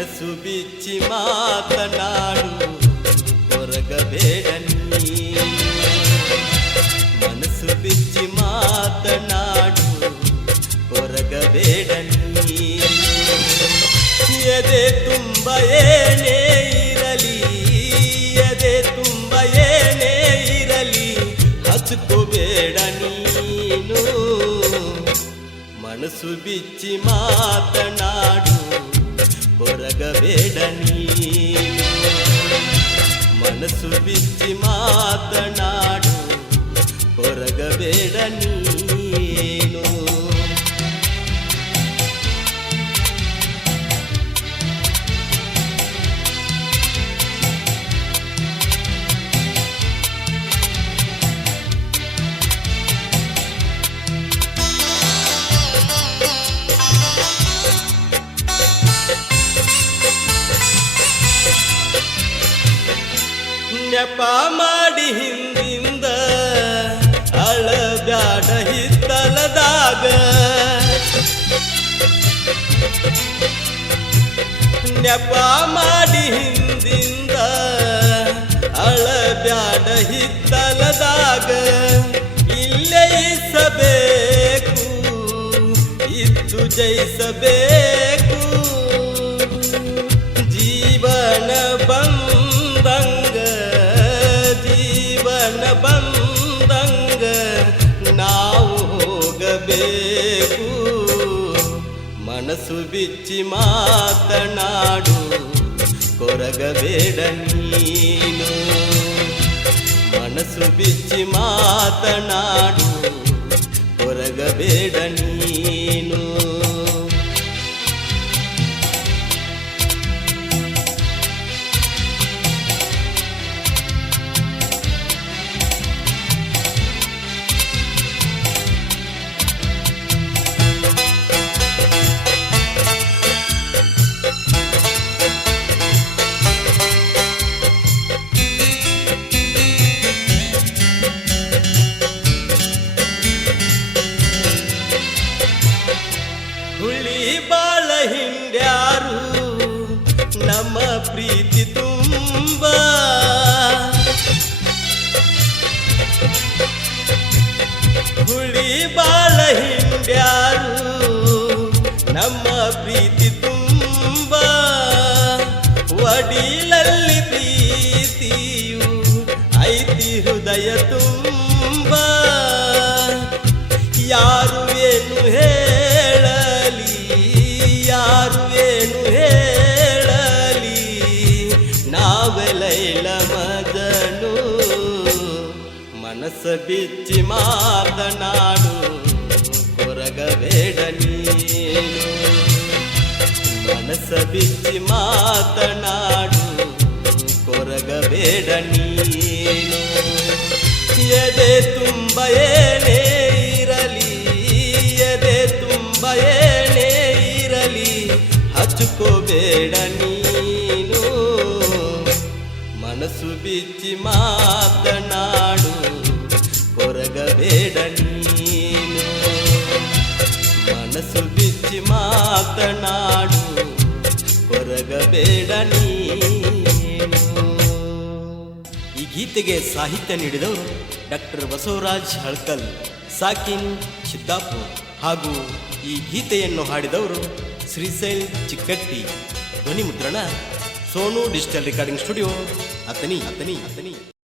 ಮನಸ್ಸು ಬಿಚ್ಚಿ ಮಾತನಾಡು ಹೊರಗಬೇಡ ನೀ ಮನಸ್ಸು ಬಿಚ್ಚಿ ಮಾತನಾಡು ಹೊರಗಬೇಡ ನೀ ಎದೆ ತುಂಬ ಏನೇ ಇರಲಿ ಎದೆ ತುಂಬ ಏನೇ ಇರಲಿ ಹಚ್ಕೋಬೇಡ ನೀನು ಮನಸ್ಸು ಬಿಚ್ಚಿ ಮಾತನಾಡು ಹೊರಗಬೇಡ ನೀನು ಮನಸ್ಸು ಬಿಚ್ಚಿ ಮಾತನಾಡು ಹೊರಗಬೇಡ ನೀನು ನೆಪ ಮಾಡಿ ಹಿಂದಿಂದ ಅಳಬ್ಯಾಡ ಹಿತ್ತಲದಾಗ ನೆಪ ಮಾಡಿ ಹಿಂದಿಂದ ಅಳಬ್ಯಾಡ ಹಿತ್ತಲದಾಗ ಇಲ್ಲೇ ಇಸಬೇಕು ಇದ್ದು ಜಯಿಸಬೇಕು ಜೀವನ ಬಂದಂಗ ಬಂದಂಗ ನಾವು ಹೋಗಬೇಕು ಮನಸ್ಸು ಬಿಚ್ಚಿ ಮಾತನಾಡು ಕೊರಗಬೇಡ ನೀನು ಮನಸ್ಸು ಬಿಚ್ಚಿ ಮಾತನಾಡು ಕೊರಗಬೇಡ ನೀನು ಹುಳಿ ಬಾಳ ಹಿಂಡ್ಯಾರು ನಮ್ಮ ಪ್ರೀತಿ ತುಂಬ ಹುಳಿ ಬಾಳ ಹಿಂಡ್ಯಾರು ನಮ್ಮ ಪ್ರೀತಿ ತುಂಬ ಒಡಿಲಲ್ಲಿ ಪ್ರೀತಿಯು ಐತಿ ಹೃದಯ ತುಂಬ ಯಾರು ಏನು ಹೇಳಲಿ ಯಾರು ಏನು ಹೇಳಲಿ ನಾವೆಲ್ಲ ಮಜನು ಮನಸ್ಸು ಬಿಚ್ಚಿ ಮಾತನಾಡು ಕೊರಗಬೇಡ ನೀನು ಮನಸ್ಸು ಬಿಚ್ಚಿ ಮಾತನಾಡು ಕೊರಗಬೇಡ ನೀನು ಎದೆ ತುಂಬ ಏನೇ ಇರಲಿ ಎದೆ ತುಂಬ ಏನೇ ಇರಲಿ ಹಚ್ಕೋಬೇಡ ನೀನು ಮನಸ್ಸು ಬಿಚ್ಚಿ ಮಾತನಾಡು ಕೊರಗಬೇಡ ನೀನು ಮನಸ್ಸು ಬಿಚ್ಚಿ ಮಾತನಾಡು ಕೊರಗಬೇಡ ನೀನು ಈ ಗೀತೆಗೆ ಸಾಹಿತ್ಯ ನೀಡಿದವರು ಡಾಕ್ಟರ್ ಬಸವರಾಜ್ ಹಳ್ಕಲ್ ಸಾಕಿನ್ ಸಿದ್ದಾಪುರ ಹಾಗೂ ಈ ಗೀತೆಯನ್ನು ಹಾಡಿದವರು ಶ್ರೀಶೈಲ್ ಚಿಕ್ಕಟ್ಟಿ ಧ್ವನಿ ಮುದ್ರಣ Sonu digital recording studio Athani